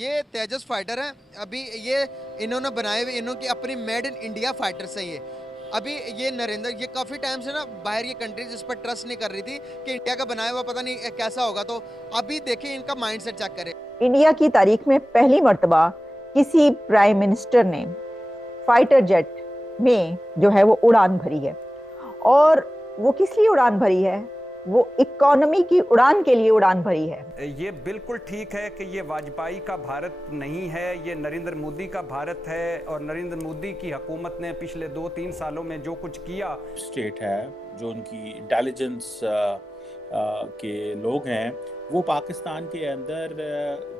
ये तेजस फाइटर है। अभी ये इन्होंने बनाए हुए, इन्होंने अपनी मेड इन इंडिया फाइटर्स है ये। अभी ये नरेंद्र, ये काफ़ी टाइम से ना बाहर ये कंट्रीज इस पर ट्रस्ट नहीं कर रही थी कि इंडिया का बनाया हुआ पता नहीं कैसा होगा। तो अभी देखिए इनका माइंडसेट चेक करें। इंडिया की तारीख में पहली मर्तबा किसी प्राइम मिनिस्टर ने फाइटर जेट में जो है वो उड़ान भरी है। और वो किस लिए उड़ान भरी है? वो इकोनॉमी की उड़ान के लिए उड़ान भरी है। ये बिल्कुल ठीक है कि ये वाजपेयी का भारत नहीं है, ये नरेंद्र मोदी का भारत है। और नरेंद्र मोदी की हुकूमत ने पिछले 2-3 सालों में जो कुछ किया, स्टेट है जो उनकी इंटेलिजेंस के लोग हैं, वो पाकिस्तान के अंदर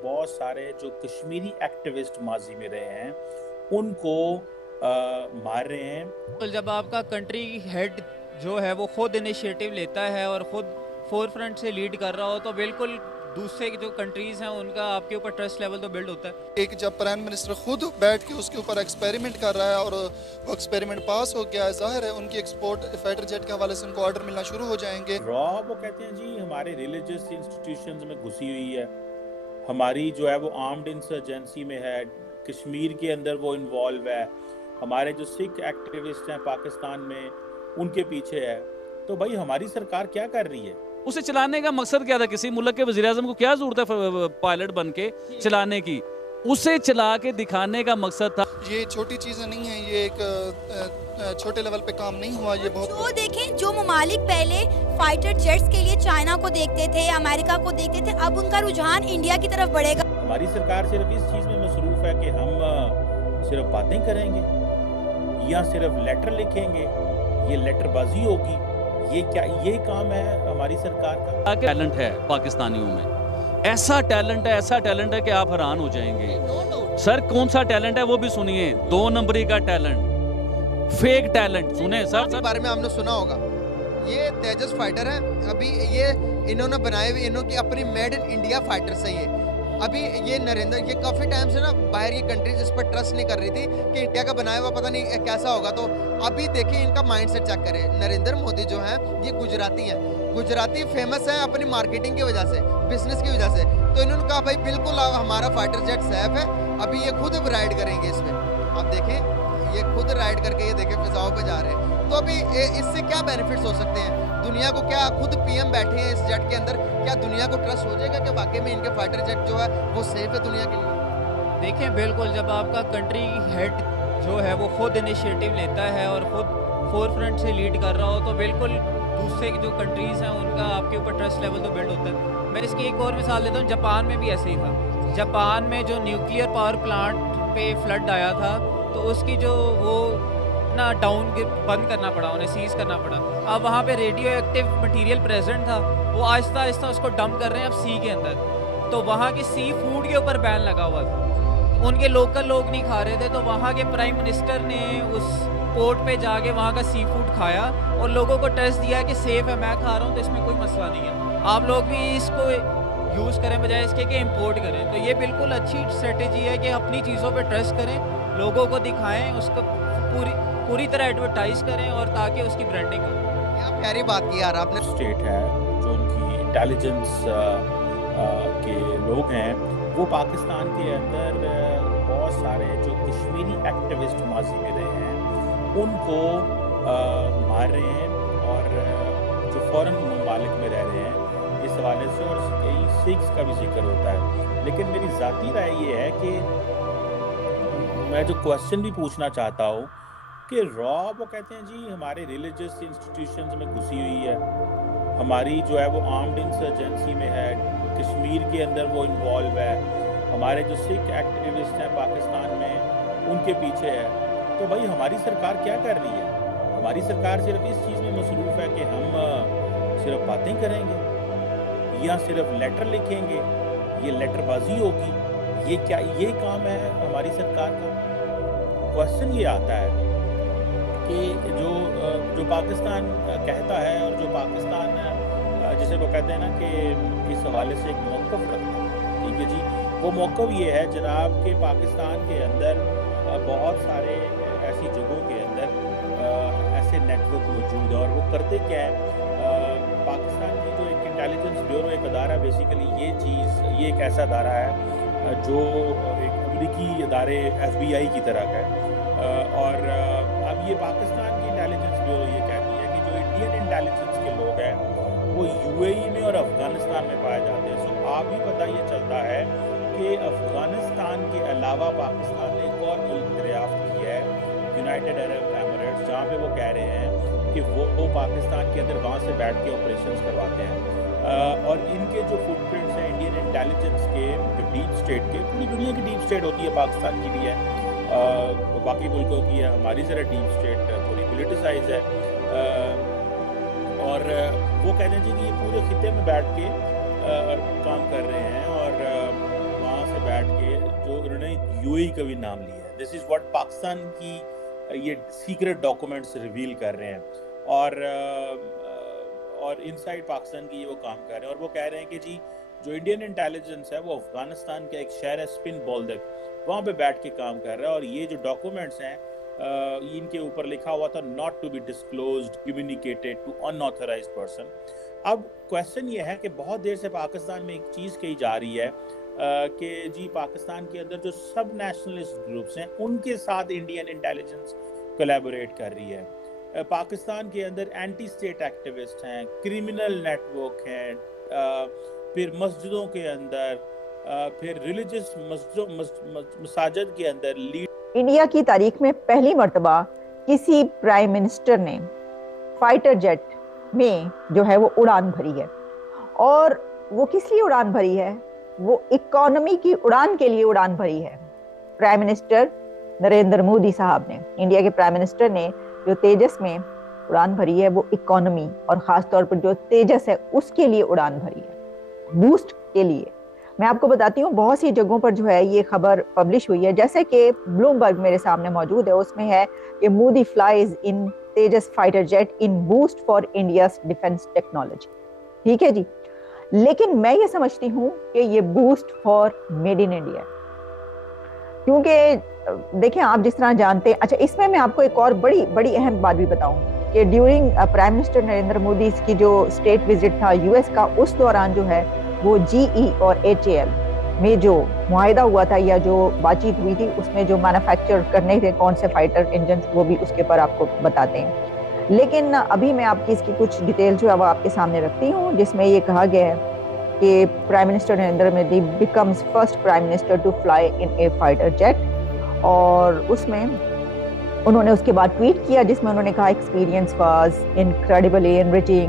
बहुत सारे जो कश्मीरी एक्टिविस्ट माजी में रहे हैं उनको मार रहे हैं। तो जब आपका कंट्री हेड जो है वो खुद इनिशिएटिव लेता है और खुद फोरफ्रंट से लीड कर रहा हो, तो बिल्कुल दूसरे जो कंट्रीज हैं उनका आपके ऊपर ट्रस्ट लेवल तो बिल्ड होता है। एक जब प्राइम मिनिस्टर खुद बैठ के उसके ऊपर एक्सपेरिमेंट कर रहा है और वो एक्सपेरिमेंट पास हो गया है, जाहिर है उनकी एक्सपोर्ट फाइटर जेट के हवाले से उनको ऑर्डर मिलना शुरू हो जाएंगे। रॉ वो कहते हैं जी हमारे रिलीजियस इंस्टीट्यूशंस में घुसी हुई है, हमारी जो है वो आर्म्ड इंसर्जेंसी में है, कश्मीर के अंदर वो इन्वॉल्व है, हमारे जो सिख एक्टिविस्ट हैं पाकिस्तान में उनके पीछे है। तो भाई हमारी सरकार क्या कर रही है? उसे चलाने का मकसद क्या था? किसी मुल्क के वज़ीर-ए-आज़म को क्या जरूरत है पायलट बन के चलाने की? उसे चला के दिखाने का मकसद था। ये छोटी चीजें नहीं है, ये एक छोटे लेवल पे काम नहीं हुआ। ये बहुत जो देखें, जो ममालिक पहले फाइटर जेट्स के लिए चाइना को देखते थे, अमेरिका को देखते थे, अब उनका रुझान इंडिया की तरफ बढ़ेगा। हमारी सरकार सिर्फ इस चीज़ में मसरूफ है कि हम सिर्फ बातें करेंगे या सिर्फ लेटर लिखेंगे, ये लेटरबाजी होगी, ये क्या ये काम है हमारी सरकार का? टैलेंट है पाकिस्तानियों में, ऐसा टैलेंट है, ऐसा टैलेंट है कि आप हैरान हो जाएंगे। सर कौन सा टैलेंट है वो भी सुनिए। 2 नंबरी का टैलेंट, फेक टैलेंट। सुने सर, इसके बारे में आपने सुना होगा। ये तेजस फाइटर है। अभी ये इन्होंने बनाए हुए, इन्होंने अपनी मेड इन इंडिया फाइटर्स है ये। अभी ये नरेंद्र, ये काफ़ी टाइम से ना बाहर ये कंट्रीज इस पर ट्रस्ट नहीं कर रही थी कि इंडिया का बनाया हुआ पता नहीं कैसा होगा। तो अभी देखिए इनका माइंडसेट चेक करें। नरेंद्र मोदी जो हैं ये गुजराती हैं। गुजराती फेमस है अपनी मार्केटिंग की वजह से, बिजनेस की वजह से। तो इन्होंने कहा भाई बिल्कुल हमारा फाइटर जेट सेफ है, अभी ये खुद राइड करेंगे इस पर। आप देखें ये खुद राइड करके ये देखें फिजाओं पे जा रहे हैं। तो अभी इससे क्या बेनिफिट्स हो सकते हैं दुनिया को? क्या खुद पीएम बैठे हैं इस जेट के अंदर, क्या दुनिया को ट्रस्ट हो जाएगा कि वाकई में इनके फाइटर जेट जो है वो सेफ है दुनिया के लिए? देखें बिल्कुल, जब आपका कंट्री हेड जो है वो खुद इनिशिएटिव लेता है और खुद फोरफ्रंट से लीड कर रहा हो, तो बिल्कुल दूसरे जो कंट्रीज हैं उनका आपके ऊपर ट्रस्ट लेवल तो बिल्ड होता है। मैं इसकी एक और मिसाल देता हूँ। जापान में भी ऐसे ही था। जापान में जो न्यूक्लियर पावर प्लांट पे फ्लड आया था, तो उसकी जो वो ना बंद करना पड़ा, उन्हें सीज करना पड़ा। अब वहाँ पे रेडियो एक्टिव मटीरियल प्रेजेंट था, वो आहिस्ता आहिस्ता उसको डंप कर रहे हैं अब सी के अंदर। तो वहाँ की सी फूड के ऊपर बैन लगा हुआ था, उनके लोकल लोग नहीं खा रहे थे। तो वहाँ के प्राइम मिनिस्टर ने उस पोर्ट पे जाके वहाँ का सी फूड खाया और लोगों को टेस्ट दिया कि सेफ है, मैं खा रहा हूँ तो इसमें कोई मसला नहीं है, आप लोग भी इसको यूज़ करें बजाय इसके कि इम्पोर्ट करें। तो ये बिल्कुल अच्छी स्ट्रेटेजी है कि अपनी चीज़ों पर ट्रस्ट करें, लोगों को दिखाएं, उसको पूरी तरह एडवर्टाइज करें और ताकि उसकी ब्रांडिंग हो। क्या प्यारी बात की यार आपने। स्टेट है जो उनकी इंटेलिजेंस के लोग हैं, वो पाकिस्तान के अंदर बहुत सारे जो कश्मीरी एक्टिविस्ट माजी में रहे हैं उनको मार रहे हैं और जो फॉरेन ममालिक में रह रहे हैं इस हवाले से, और कई सिख्स का भी जिक्र होता है। लेकिन मेरी ज़ाती राय ये है कि मैं जो क्वेश्चन भी पूछना चाहता हूँ कि रॉ वो कहते हैं जी हमारे रिलीजियस इंस्टीट्यूशंस में घुसी हुई है, हमारी जो है वो आर्म्ड इंसर्जेंसी में है, कश्मीर के अंदर वो इन्वॉल्व है, हमारे जो सिख एक्टिविस्ट हैं पाकिस्तान में उनके पीछे है। तो भाई हमारी सरकार क्या कर रही है? हमारी सरकार सिर्फ इस चीज़ में मसरूफ है कि हम सिर्फ बातें करेंगे या सिर्फ लेटर लिखेंगे, ये लेटरबाजी होगी, ये क्या ये काम है हमारी सरकार का? क्वेश्चन ये आता है कि जो पाकिस्तान कहता है और जो पाकिस्तान जिसे वो कहते हैं ना कि इस हवाले से एक मौक़िफ़ रखता है, ठीक है जी, वो मौक़िफ़ ये है जनाब कि पाकिस्तान के अंदर बहुत सारे ऐसी जगहों के अंदर ऐसे नेटवर्क मौजूद है। और वो करते क्या है, पाकिस्तान की जो एक इंटेलिजेंस ब्यूरो एक अदारा बेसिकली ये एक ऐसा अदारा है जो एक अमेरिकी इदारे FBI की तरह का है। और अब ये पाकिस्तान की इंटेलिजेंस ब्यूरो ये कहती है कि जो इंडियन इंटेलिजेंस के लोग हैं वो UAE में और अफगानिस्तान में पाए जाते हैं। सो आप भी पता ये चलता है कि अफगानिस्तान के अलावा पाकिस्तान ने एक और मुल्क दरियाफ्त किया है, यूनाइटेड अरब एमिरेट्स, जहाँ पे वो कह रहे हैं कि वो पाकिस्तान के अंदर वहाँ से बैठ के ऑपरेशंस करवाते हैं। और इनके जो फुटप्रिंट्स हैं इंडियन इंटेलिजेंस के, जो डीप स्टेट के, पूरी दुनिया की डीप स्टेट होती है, पाकिस्तान की भी है, बाकी मुल्कों की है, हमारी ज़रा डीप स्टेट थोड़ी पोलिटिसाइज है। और वो कहते हैं जी कि ये पूरे खिते में बैठ के काम कर रहे हैं और वहाँ से बैठ के जो उन्होंने UAE का भी नाम लिया है। दिस इज़ व्हाट पाकिस्तान की ये सीक्रेट डॉक्यूमेंट्स रिवील कर रहे हैं। और इनसाइड पाकिस्तान की ये वो काम कर रहे हैं और वो कह रहे हैं कि जी जो इंडियन इंटेलिजेंस है वो अफगानिस्तान का एक शहर है स्पिन बोल्दक, वहाँ पे बैठ के काम कर रहा है। और ये जो डॉक्यूमेंट्स हैं इनके ऊपर लिखा हुआ था not to be disclosed, communicated to unauthorised person. अब क्वेश्चन ये है कि बहुत देर से पाकिस्तान में एक चीज़ कही जा रही है कि जी पाकिस्तान के अंदर जो सब नेशनलिस्ट ग्रुप्स हैं उनके साथ इंडियन इंटेलिजेंस कोलैबोरेट कर रही है। पाकिस्तान के अंदर एंटी स्टेट एक्टिविस्ट हैं, क्रिमिनल नेटवर्क हैं, फिर मस्जिदों के अंदर, फिर रिलीजियस मसाजिद के अंदर लीड। इंडिया की तारीख में पहली मर्तबा किसी प्राइम मिनिस्टर ने फाइटर जेट में जो है वो उड़ान भरी है। और वो किस लिए उड़ान भरी है? वो इकोनॉमी की उड़ान के लिए उड़ान भरी है। प्राइम मिनिस्टर नरेंद्र मोदी साहब ने, इंडिया के प्राइम मिनिस्टर ने जो तेजस में उड़ान भरी है वो इकोनॉमी और खास तौर पर जो तेजस है उसके लिए उड़ान भरी है, बूस्ट के लिए। मैं आपको बताती हूँ बहुत सी जगहों पर जो है ये खबर पब्लिश हुई है, जैसे कि ब्लूमबर्ग मेरे सामने मौजूद है, उसमें है कि Modi flies in Tejas fighter jet in boost for India's defence technology. ठीक है जी, लेकिन मैं ये समझती हूँ कि ये boost for made in India, क्योंकि देखें आप जिस तरह जानते हैं। अच्छा, इसमें मैं आपको एक और बड़ी अहम बात भी बताऊं कि during prime minister Narendra Modi की जो स्टेट विजिट था यूएस का, उस दौरान जो है वो GE और HAL में जो मुआहिदा हुआ था या जो बातचीत हुई थी उसमें जो मैन्युफैक्चर करने थे कौन से फाइटर इंजन, वो भी उसके पर आपको बताते हैं। लेकिन अभी मैं आपकी इसकी कुछ डिटेल जो है वो आपके सामने रखती हूँ, जिसमें ये कहा गया है कि prime minister Narendra Modi becomes first prime minister to fly in a fighter jet. और उसमें उन्होंने उसके बाद ट्वीट किया जिसमें उन्होंने कहा एक्सपीरियंस वाज इनक्रेडिबली एनरिचिंग।